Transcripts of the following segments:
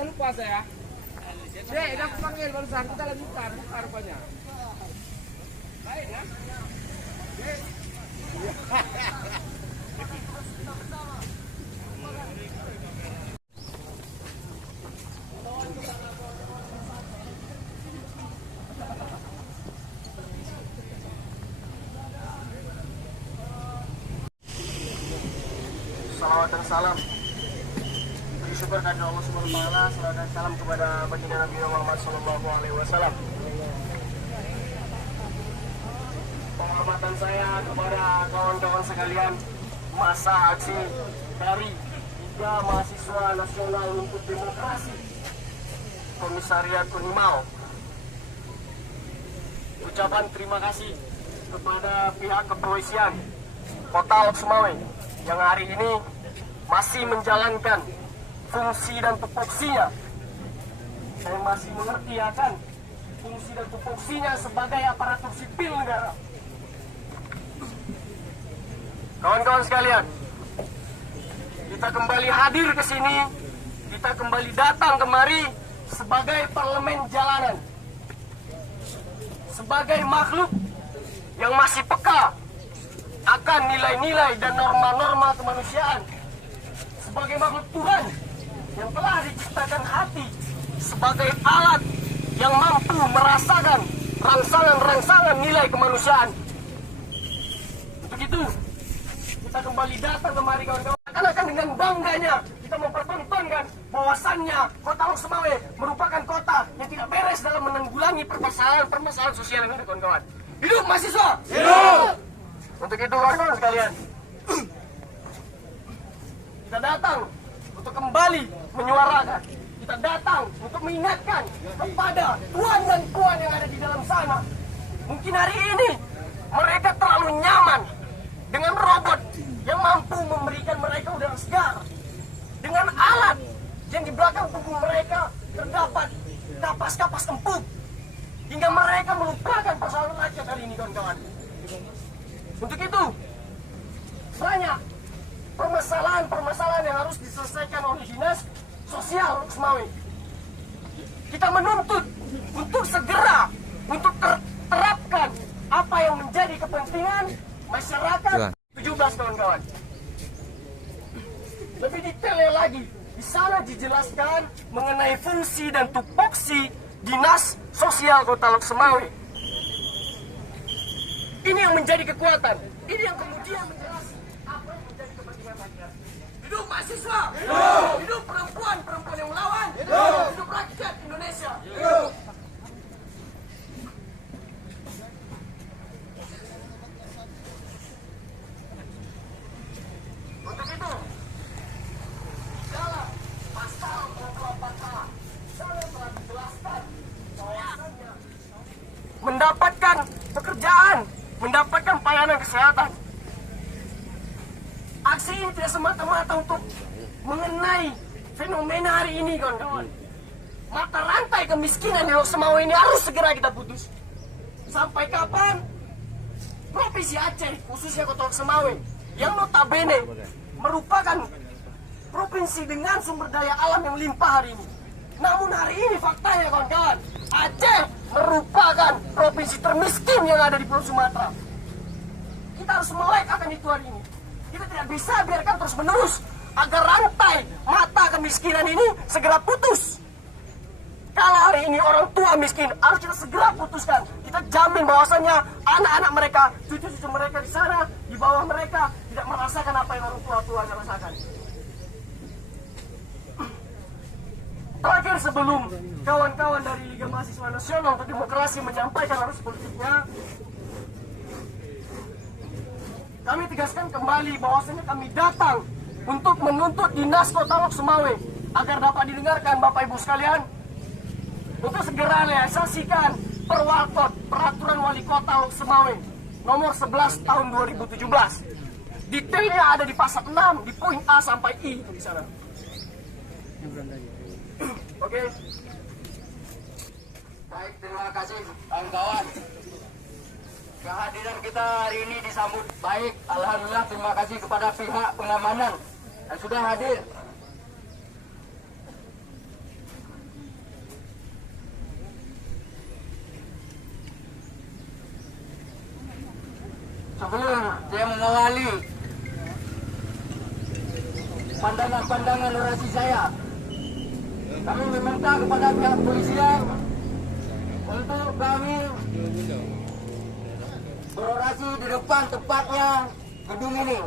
bisa lupa saya. Udah aku panggil barusan, kita lagi buka rupanya. Baik ya. Salawat dan salam beri syukur kepada Allah Subhanahu wa taala, salawat dan salam kepada baginda Nabi Muhammad sallallahu alaihi wasallam. Penghormatan saya kepada kawan-kawan sekalian, masa aksi dari 3 mahasiswa nasional untuk demokrasi Komisariat Unimau. Ucapan terima kasih kepada pihak kepolisian Kota Lok Sumawe yang hari ini masih menjalankan fungsi dan tupoksinya. Saya masih mengerti akan fungsi dan tupoksinya sebagai aparatur sipil negara. Kawan-kawan sekalian, kita kembali hadir ke sini, kita kembali datang kemari sebagai parlemen jalanan, sebagai makhluk yang masih peka akan nilai-nilai dan norma-norma kemanusiaan, sebagai makhluk Tuhan yang telah diciptakan hati sebagai alat yang mampu merasakan rangsangan-rangsangan nilai kemanusiaan. Untuk itu, kita kembali datang kemari kawan-kawan, akan dengan bangganya kita mempertontonkan bahwasannya Kota Lok Sumawe merupakan kota yang tidak beres dalam menanggulangi permasalahan sosial yang ada, kawan-kawan. Hidup mahasiswa! Hidup! Untuk itu kawan-kawan sekalian, kita datang untuk kembali menyuarakan, kita datang untuk mengingatkan kepada tuan dan puan yang ada di dalam sana. Mungkin hari ini mereka terlalu nyaman dengan robot yang mampu memberikan mereka udara segar, dengan alat yang di belakang tubuh mereka terdapat kapas-kapas empuk, hingga mereka melupakan persoalan rakyat hari ini, kawan-kawan. Untuk itu, banyak permasalahan yang harus diselesaikan oleh Dinas Sosial Lok Sumawe. Kita menuntut untuk segera untuk terapkan apa yang menjadi kepentingan masyarakat 17, kawan-kawan. Lebih detailnya lagi, di sana dijelaskan mengenai fungsi dan tupoksi Dinas Sosial Kota Lok Sumawe. Ini yang menjadi kekuatan. Ini yang kemudian menjelaskan apa yang menjadi kepentingan rakyat. Hidup mahasiswa! Hidup! Hidup perempuan yang melawan! Hidup! Hidup rakyat Indonesia! Hidup! Untuk itu, dalam pasal 24A, saya telah dijelaskan bahwasannya mendapatkan pekerjaan, mendapatkan pelayanan kesehatan. Aksi ini tidak semata-mata untuk mengenai fenomena hari ini, kawan-kawan. Mata rantai kemiskinan di Lok Sumawe ini harus segera kita putus. Sampai kapan? Provinsi Aceh, khususnya Kota Lok Sumawe, yang notabene merupakan provinsi dengan sumber daya alam yang limpah hari ini. Namun hari ini faktanya, kawan-kawan, Aceh merupakan provinsi termiskin yang ada di Pulau Sumatera. Kita harus melek akan itu hari ini. Kita tidak bisa biarkan terus-menerus agar rantai mata kemiskinan ini segera putus. Kalau hari ini orang tua miskin, harus kita segera putuskan. Kita jamin bahwasannya anak-anak mereka, cucu-cucu mereka di sana, di bawah mereka, tidak merasakan apa yang orang tua-tuanya rasakan. Terakhir, sebelum kawan-kawan dari Liga Mahasiswa Nasional untuk Demokrasi menyampaikan arus politiknya, kami tegaskan kembali bahwasanya kami datang untuk menuntut Dinas Kota Lok Sumawe agar dapat didengarkan Bapak Ibu sekalian untuk segera realisasikan Perwalkot Peraturan Wali Kota Lok Sumawe nomor 11 tahun 2017. Detailnya ada di pasal 6 di poin A sampai I di sana. Oke. Baik, terima kasih kawan-kawan. Kehadiran kita hari ini disambut baik. Alhamdulillah, terima kasih kepada pihak pengamanan yang sudah hadir. Sebelum saya mengawali pandangan-pandangan orasi saya, kami meminta kepada pihak kepolisian untuk kami berorasi di depan tepatnya gedung ini.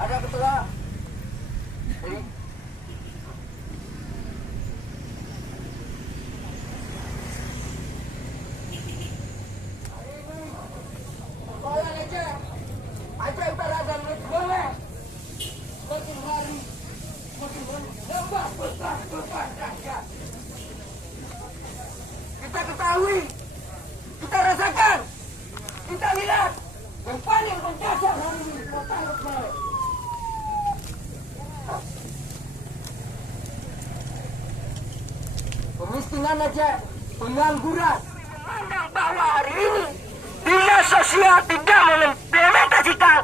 Ada ketua? Ini. Aja beradan boleh. Makin hari nambah bekas rakyat. Kita ketahui, kita rasakan, kita lihat yang paling mendasar hari ini kota Lukman. Kemiskinan aja, pengangguran. Memandang bahwa hari ini dinas sosial tidak mengimplementasikan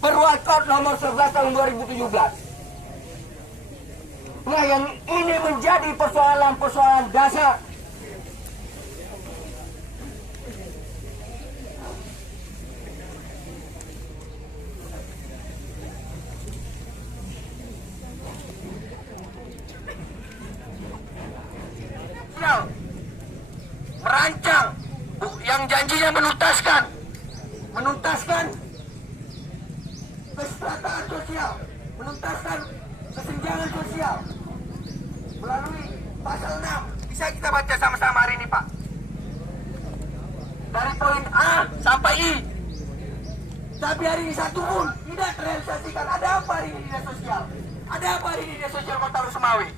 Perwakot nomor 11 tahun 2017. Nah, yang ini menjadi persoalan-persoalan dasar. Merancang yang janjinya menuntaskan kesetaraan sosial, menuntaskan kesenjangan sosial melalui pasal 6. Bisa kita baca sama-sama hari ini, Pak. Dari poin A sampai I. Tapi hari ini satu pun tidak terrealisasikan. Ada apa hari ini dinas sosial? Ada apa hari ini dinas sosial Kota Sumawe?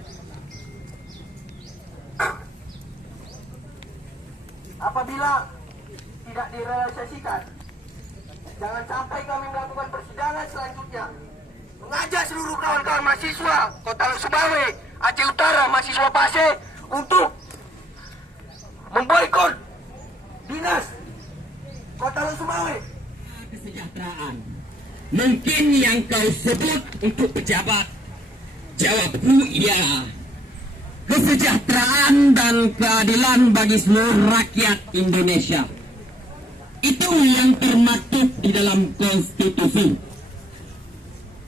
Apabila tidak direalisasikan, jangan sampai kami melakukan persidangan selanjutnya, mengajak seluruh kawan-kawan mahasiswa Kota Sumawe, Aceh Utara, mahasiswa PASE untuk memboikot dinas Kota Sumawe. Kesejahteraan mungkin yang kau sebut untuk pejabat, jawabku iya. Kesejahteraan dan keadilan bagi seluruh rakyat Indonesia, itu yang termaktub di dalam konstitusi.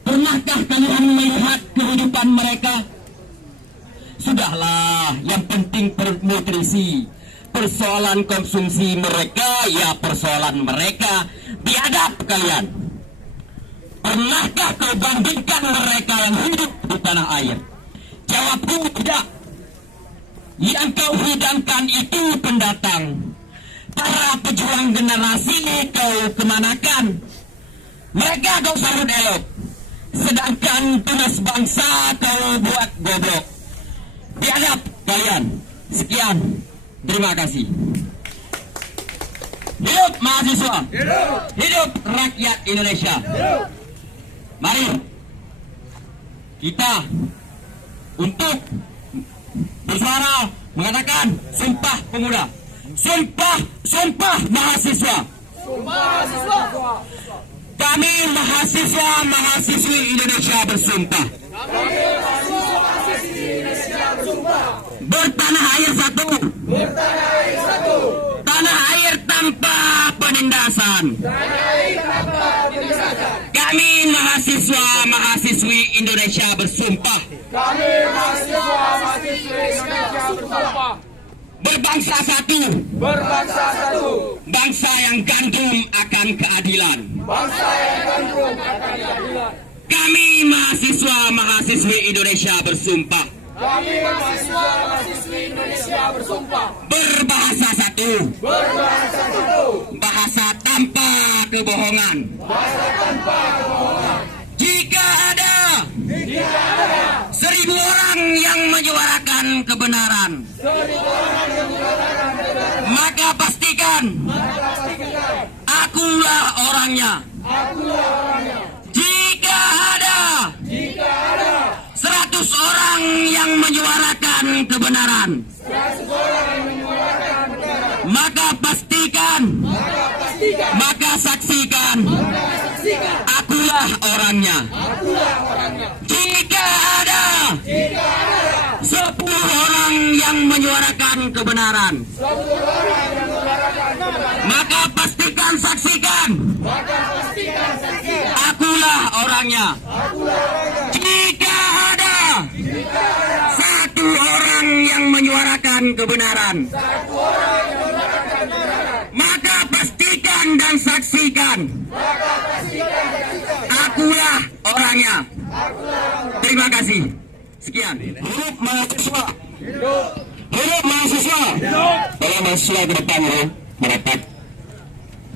Pernahkah kalian melihat kehidupan mereka? Sudahlah, yang penting perut nutrisi. Persoalan konsumsi mereka, ya persoalan mereka. Biadab kalian. Pernahkah kau bandingkan mereka yang hidup di tanah air? Jawabku tidak. Yang kau hidangkan itu pendatang. Para pejuang generasi kau kemanakan? Mereka kau sambut elok, sedangkan tunas bangsa kau buat goblok. Biadab kalian. Sekian, terima kasih. Hidup mahasiswa, hidup rakyat Indonesia. Mari kita untuk bersuara mengatakan sumpah pemuda, sumpah mahasiswa. Kami mahasiswi Indonesia bersumpah. Bertanah air satu. Tanah air tanpa penindasan. Kami mahasiswi Indonesia bersumpah. Berbangsa satu. Bangsa yang gandrung akan keadilan. Kami mahasiswi Indonesia bersumpah. Berbahasa satu. Bahasa tanpa kebohongan. Jika ada 1000 orang yang menyuarakan kebenaran, maka pastikan akulah orangnya. Jika ada 100 orang yang menyuarakan kebenaran, maka pastikan, maka saksikan akulah orangnya. yang menyuarakan kebenaran. Maka pastikan saksikan. Akulah orangnya. Jika ada satu orang yang menyuarakan kebenaran, maka pastikan dan saksikan. Akulah orangnya. Terima kasih. Sekian. Huruf mahasiswa. Huruf mahasiswa. Tolong mahasiswa ke depan ya, merapat.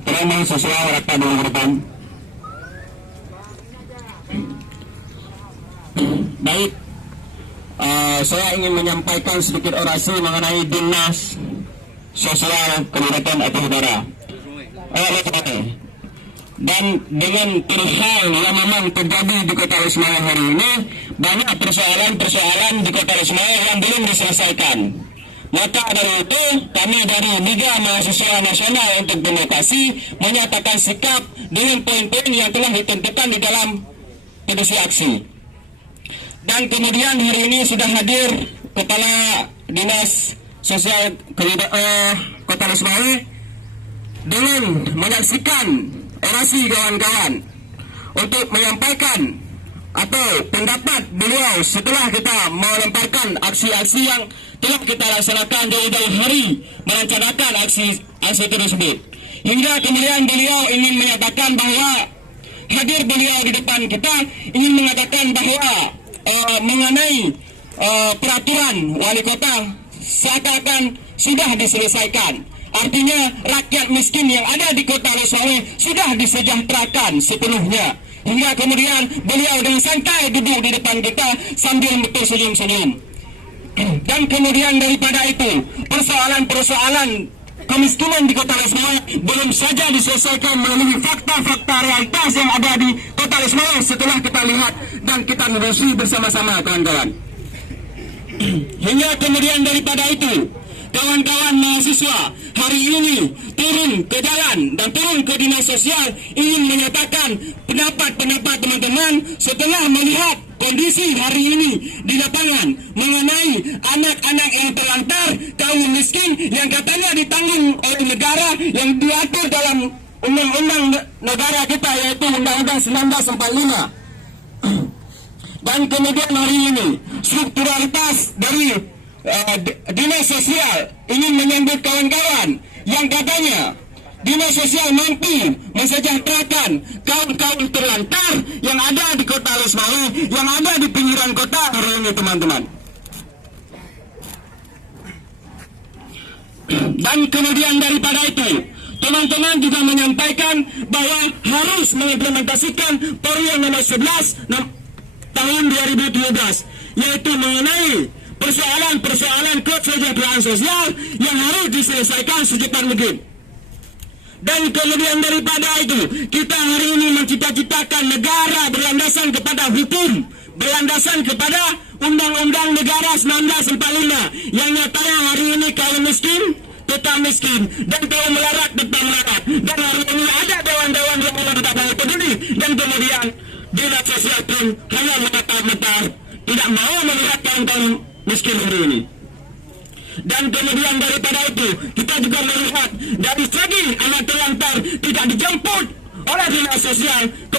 Tolong mahasiswa merapat dulu ke depan. Baik, saya ingin menyampaikan sedikit orasi mengenai Dinas Sosial Kabupaten Aceh Utara. Dan dengan hal yang memang terjadi di Kota Lesmaya hari ini, banyak persoalan-persoalan di Kota Lesmaya yang belum diselesaikan. Maka dari itu, kami dari Liga Mahasiswa Nasional untuk Demokrasi menyatakan sikap dengan poin-poin yang telah ditentukan di dalam petisi aksi. Dan kemudian hari ini sudah hadir Kepala Dinas Sosial Kota Lesmaya dengan menyaksikan orasi kawan-kawan untuk menyampaikan atau pendapat beliau setelah kita melemparkan aksi-aksi yang telah kita laksanakan jauh-jauh hari merencanakan aksi tersebut. Hingga kemudian beliau ingin menyatakan bahwa hadir beliau di depan kita ingin mengatakan bahwa mengenai peraturan wali kota seakan-akan sudah diselesaikan. Artinya rakyat miskin yang ada di Kota Lesmaya sudah disejahterakan sepenuhnya. Hingga kemudian beliau dengan santai duduk di depan kita sambil tersenyum-senyum. Dan kemudian daripada itu, persoalan-persoalan kemiskinan di Kota Lesmaya belum saja diselesaikan melalui fakta-fakta realitas yang ada di Kota Lesmaya setelah kita lihat dan kita negosiasi bersama-sama kawan-kawan. Hingga kemudian daripada itu, kawan-kawan mahasiswa hari ini turun ke jalan dan turun ke dinas sosial ingin menyatakan pendapat-pendapat teman-teman setelah melihat kondisi hari ini di lapangan mengenai anak-anak yang terlantar, kaum miskin yang katanya ditanggung oleh negara yang diatur dalam undang-undang negara kita yaitu Undang-Undang 1945. Dan kemudian hari ini strukturalitas dari dinas sosial ingin menyambut kawan-kawan yang katanya dinas sosial mampu mensejahterakan kaum-kaum terlantar yang ada di Kota Lesmaya, yang ada di pinggiran kota hari ini teman-teman. Dan kemudian daripada itu, teman-teman juga menyampaikan bahwa harus mengimplementasikan Permen nomor 11 tahun 2017, yaitu mengenai persoalan-persoalan kesejahteraan sosial yang harus diselesaikan secepat mungkin. Dan kemudian daripada itu, kita hari ini mencita-citakan negara berlandasan kepada hukum, berlandasan kepada Undang-Undang Negara 1945 yang nyatanya hari ini kaum miskin tetap miskin dan kaum melarat tetap melarat. Dan hari ini ada dewan-dewan yang tidak mau peduli, dan kemudian dinas sosial pun hanya mata-mata tidak mau melihat kaum miskin hari ini. Dan kemudian daripada itu, kita juga melihat dari segi anak terlantar tidak dijemput oleh dinas sosial ke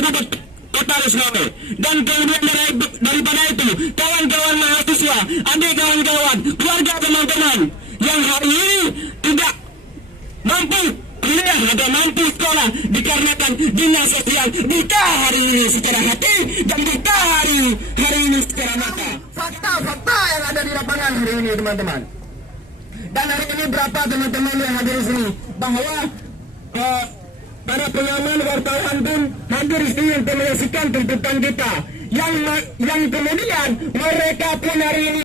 Kota Lesmaya. Dan kemudian daripada itu, kawan-kawan mahasiswa, adik kawan-kawan, keluarga teman-teman yang hari ini tidak mampu kuliah atau mampu sekolah dikarenakan dinas sosial ditahan hari ini secara hati dan ditahan hari ini secara mata. Fakta-fakta yang ada di lapangan hari ini teman-teman. Dan hari ini berapa teman-teman yang hadir di sini bahwa para pengaman wartawan pun hadir di sini untuk menyaksikan tuntutan kita yang kemudian mereka pun hari ini